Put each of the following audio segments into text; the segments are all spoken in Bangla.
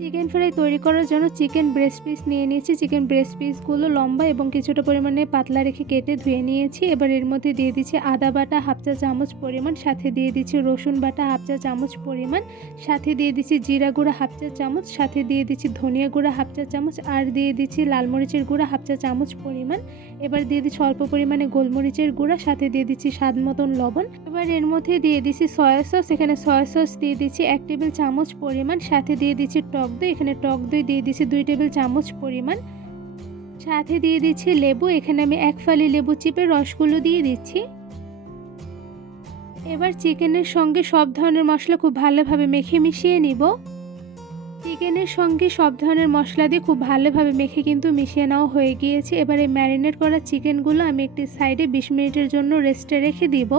চিকেন ফ্রাই তৈরি করার জন্য চিকেন ব্রেস্ট পিস নিয়ে নিয়েছি। চিকেন ব্রেস্ট পিসগুলো লম্বা এবং কিছুটা পরিমাণে পাতলা রেখে কেটে ধুয়ে নিয়েছি। এবার এর মধ্যে দিয়ে দিচ্ছি আদা বাটা হাফ চা চামচ পরিমাণ, সাথে দিয়ে দিচ্ছি রসুন বাটা হাফ চা চামচ পরিমাণ, সাথে দিয়ে দিচ্ছি জিরা গুঁড়া হাফ চা চামচ, সাথে দিয়ে দিচ্ছি ধনিয়া গুঁড়া হাফ চা চামচ, আর দিয়ে দিচ্ছি লাল মরিচের গুঁড়া হাফ চা চামচ পরিমাণ। এবার দিয়ে দিচ্ছি অল্প পরিমাণে গোলমরিচের গুঁড়া, সাথে দিয়ে দিচ্ছি স্বাদ মতন লবণ। এবার এর মধ্যে দিয়ে দিচ্ছি সয়া সস। এখানে সয়া সস দিয়ে দিচ্ছি 1 টেবিল চামচ পরিমাণ, সাথে দিয়ে দিচ্ছি টক দই। এখানে টক দই দিয়ে দিচ্ছি 2 টেবিল চামচ পরিমাণ, সাথে দিয়ে দিচ্ছি লেবু। এখানে আমি 1 ফালি লেবু চিপে রসগুলো দিয়ে দিচ্ছি। এবার চিকেনের সঙ্গে সব ধরনের মশলা খুব ভালোভাবে মেখে মিশিয়ে নিব। চিকেনের সঙ্গে সব ধরনের মশলা দিয়ে খুব ভালোভাবে মেখে কিন্তু মিশিয়ে নেওয়া হয়ে গিয়েছে। এবার এই ম্যারিনেট করা চিকেনগুলো আমি একটি সাইডে 20 মিনিটের জন্য রেস্টে রেখে দিব।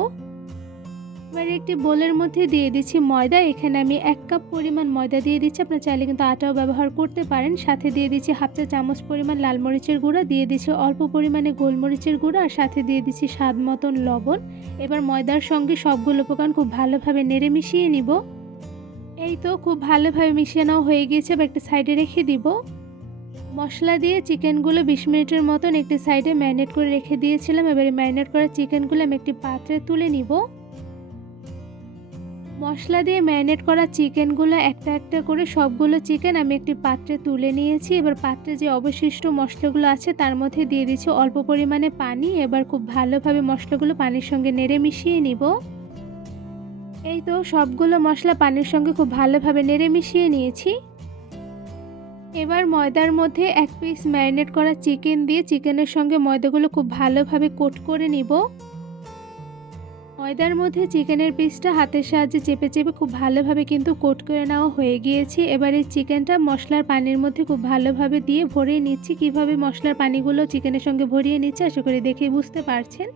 এবার একটি বোলের মধ্যে দিয়ে দিচ্ছি ময়দা। এখানে আমি 1 কাপ পরিমাণ ময়দা দিয়ে দিচ্ছি, আপনারা চাইলে কিন্তু আটাও ব্যবহার করতে পারেন। সাথে দিয়ে দিচ্ছি হাফ চা চামচ পরিমাণ লাল মরিচের গুঁড়া, দিয়ে দিচ্ছি অল্প পরিমাণে গোলমরিচের গুঁড়া, আর সাথে দিয়ে দিচ্ছি স্বাদ মতন লবণ। এবার ময়দার সঙ্গে সবগুলো উপকরণ খুব ভালোভাবে নেড়ে মিশিয়ে নিব। এই তো খুব ভালোভাবে মিশিয়ে নেওয়া হয়ে গিয়েছে। এবার একটা সাইডে রেখে দিব। মশলা দিয়ে চিকেনগুলো 20 মিনিটের মতন একটি সাইডে ম্যারিনেট করে রেখে দিয়েছিলাম। এবারে ম্যারিনেট করা চিকেনগুলো আমি একটি পাত্রে তুলে নিব। মশলা দিয়ে ম্যারিনেট করা চিকেনগুলো একটা একটা করে সবগুলো চিকেন আমি একটি পাত্রে তুলে নিয়েছি। এবার পাত্রে যে অবশিষ্ট মশলাগুলো আছে তার মধ্যে দিয়ে দিচ্ছি অল্প পরিমাণে পানি। এবার খুব ভালোভাবে মশলাগুলো পানির সঙ্গে নেড়ে মিশিয়ে নিব। এই তো সবগুলো মশলা পানির সঙ্গে খুব ভালোভাবে নেড়ে মিশিয়ে নিয়েছি। এবার ময়দার মধ্যে 1 পিস ম্যারিনেট করা চিকেন দিয়ে চিকেনের সঙ্গে ময়দাগুলো খুব ভালোভাবে কোট করে নিব। ময়দার মধ্যে চিকেনের পিসটা হাতের সাহায্যে চেপে চেপে খুব ভালোভাবে কিন্তু কোট করে নেওয়া হয়ে গিয়েছে। এবার এই চিকেনটা মশলার পানির মধ্যে খুব ভালোভাবে দিয়ে ভরিয়ে নিচ্ছি। কিভাবে মশলার পানিগুলো চিকেনের সঙ্গে ভরিয়ে নিচ্ছে আশা করি দেখেই বুঝতে পারছেন।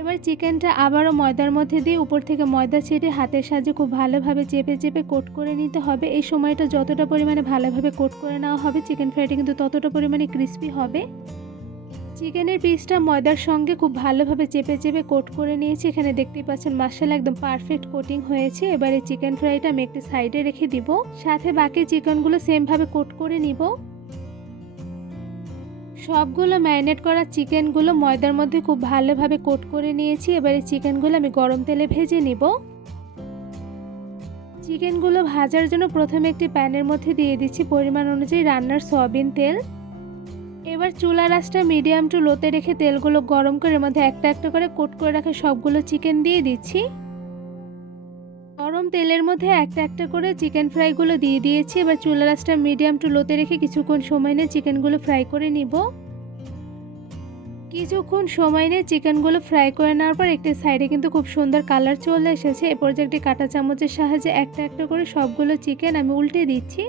এবার চিকেনটা আবারও ময়দার মধ্যে দিয়ে উপর থেকে ময়দা ছেড়ে হাতের সাহায্যে খুব ভালোভাবে চেপে চেপে কোট করে নিতে হবে। এই সময়টা যতটা পরিমাণে ভালোভাবে কোট করে নেওয়া হবে চিকেন ফ্রাইটা কিন্তু ততটা পরিমাণে ক্রিস্পি হবে। চিকেনের পিসটা ময়দার সঙ্গে খুব ভালোভাবে চেপে চেপে কোট করে নিয়েছি। এখানে দেখতেই পাচ্ছেন মাশাআল্লাহ একদম পারফেক্ট কোটিং হয়েছে। এবারে চিকেন ফ্রাইটা আমি একটু সাইডে রেখে দিব, সাথে বাকি চিকেনগুলো সেমভাবে কোট করে নিব। সবগুলো ম্যারিনেট করা চিকেনগুলো ময়দার মধ্যে খুব ভালোভাবে কোট করে নিয়েছি। এবারে চিকেনগুলো আমি গরম তেলে ভেজে নিব। চিকেনগুলো ভাজার জন্য প্রথমে একটি প্যানের মধ্যে দিয়ে দিচ্ছি পরিমাণ অনুযায়ী রান্নার সয়াবিন তেল। এবার চুলার আঁচটা মিডিয়াম টু লোতে রেখে তেলগুলো গরম করে এর মধ্যে একটা একটা করে কোট করে রাখা সবগুলো চিকেন দিয়ে দিচ্ছি। গরম তেলের মধ্যে একটা একটা করে চিকেন ফ্রাইগুলো দিয়ে দিয়েছি। এবার চুলার আঁচটা মিডিয়াম টু লোতে রেখে কিছুক্ষণ সময় নিয়ে চিকেনগুলো ফ্রাই করে নিব। কিছুক্ষণ সময় নিয়ে চিকেনগুলো ফ্রাই করে নেওয়ার পর একটি সাইডে কিন্তু খুব সুন্দর কালার চলে এসেছে। এরপর যে একটি কাঁটা চামচের সাহায্যে একটা একটা করে সবগুলো চিকেন আমি উল্টে দিচ্ছি।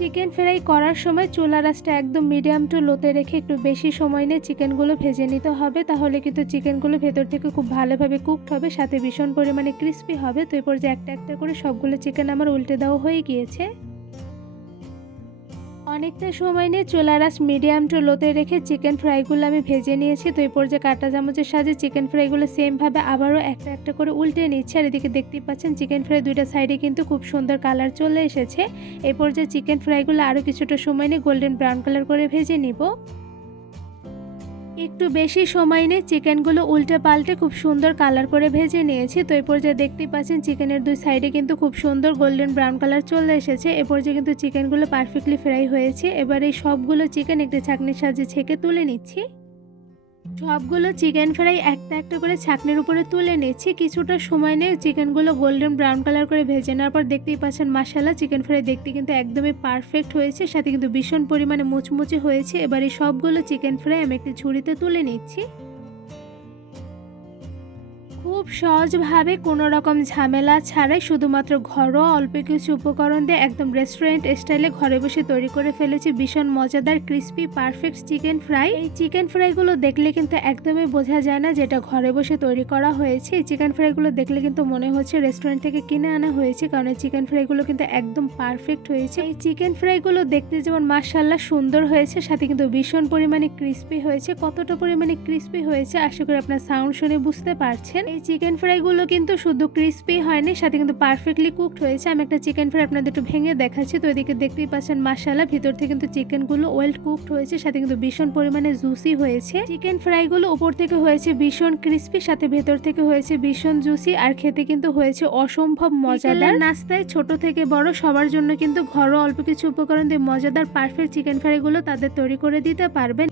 চিকেন ফ্রাই করার সময় চুলার আঁচটা একদম মিডিয়াম টু লোতে রেখে একটু বেশি সময় নিয়ে চিকেনগুলো ভেজে নিতে হবে, তাহলে কিন্তু চিকেনগুলো ভেতর থেকে খুব ভালোভাবে কুকড হবে, সাথে ভীষণ পরিমাণে ক্রিস্পি হবে। তো এরপর যে একটা একটা করে সবগুলো চিকেন আমার উল্টে দেওয়া হয়ে গিয়েছে। অনেকটা সময় নিয়ে চুলার আঁচ মিডিয়াম টু লোতে রেখে চিকেন ফ্রাইগুলো আমি ভেজে নিয়েছি। তো এরপর যে কাঁটা চামচের সাহায্যে চিকেন ফ্রাইগুলো সেমভাবে আবারও একটা একটা করে উল্টে নিচ্ছি। আর এদিকে দেখতেই পাচ্ছেন চিকেন ফ্রাই দুইটা সাইডে কিন্তু খুব সুন্দর কালার চলে এসেছে। এরপর যে চিকেন ফ্রাইগুলো আরও কিছুটা সময় নিয়ে গোল্ডেন ব্রাউন কালার করে ভেজে নিব। একটু বেশি সময় নিয়ে চিকেনগুলো উল্টে পাল্টে খুব সুন্দর কালার করে ভেজে নিয়েছি। তো এরপর যে দেখতেই পাচ্ছেন চিকেনের দুই সাইডে কিন্তু খুব সুন্দর গোল্ডেন ব্রাউন কালার চলে এসেছে। এরপর যে কিন্তু চিকেনগুলো পারফেক্টলি ফ্রাই হয়েছে। এবার এই সবগুলো চিকেন একটি ছাঁকনির সাহায্যে ছেঁকে তুলে নিচ্ছি। সবগুলো চিকেন ফ্রাই একটা একটা করে ছাঁকনির উপরে তুলে নিচ্ছি। কিছুটা সময় নিয়ে চিকেনগুলো গোল্ডেন ব্রাউন কালার করে ভেজে নেওয়ার পর দেখতেই পাচ্ছেন মাশাআল্লাহ চিকেন ফ্রাই দেখতে কিন্তু একদমই পারফেক্ট হয়েছে, সাথে কিন্তু ভীষণ পরিমাণে মুচমুচে হয়েছে। এবার এই সবগুলো চিকেন ফ্রাই আমি একটি ঝুড়িতে তুলে নিচ্ছি। খুব সহজভাবে কোনো রকম ঝামেলা ছাড়াই শুধুমাত্র ঘরোয়া অল্প কিছু উপকরণ দিয়ে একদম রেস্টুরেন্ট স্টাইলে ঘরে বসে তৈরি করে ফেলেছি ভীষণ মজাদার ক্রিস্পি পারফেক্ট চিকেন ফ্রাই। এই চিকেন ফ্রাইগুলো দেখলে কিন্তু একদমই বোঝা যায় না যেটা ঘরে বসে তৈরি করা হয়েছে। এই চিকেন ফ্রাইগুলো দেখলে কিন্তু মনে হচ্ছে রেস্টুরেন্ট থেকে কিনে আনা হয়েছে, কারণ এই চিকেন ফ্রাইগুলো কিন্তু একদম পারফেক্ট হয়েছে। এই চিকেন ফ্রাইগুলো দেখতে যেমন মাশাআল্লাহ সুন্দর হয়েছে, সাথে কিন্তু ভীষণ পরিমাণে ক্রিস্পি হয়েছে। কতটা পরিমাণে ক্রিস্পি হয়েছে আশা করি আপনার সাউন্ড শুনে বুঝতে পারছেন। এই চিকেন ফ্রাইগুলো কিন্তু শুধু ক্রিস্পি হয়নি, সাথে কিন্তু পারফেক্টলি কুকড হয়েছে। আমি একটা চিকেন ফ্রাই আপনাদের একটু ভেঙে দেখাচ্ছি। তো এদিকে দেখতেই পাচ্ছেন মাশাআল্লাহ ভিতর থেকে কিন্তু চিকেনগুলো ওয়েল কুকড হয়েছে, সাথে কিন্তু ভীষণ পরিমাণে জুসি হয়েছে। চিকেন ফ্রাইগুলো উপর থেকে হয়েছে ভীষণ ক্রিস্পি, সাথে ভেতর থেকে হয়েছে ভীষণ জুসি, আর খেতে কিন্তু হয়েছে অসম্ভব মজাদার। নাস্তায় ছোট থেকে বড় সবার জন্য কিন্তু ঘরোয়া অল্প কিছু উপকরণ দিয়ে মজাদার পারফেক্ট চিকেন ফ্রাইগুলো তাদের তৈরি করে দিতে পারবেন।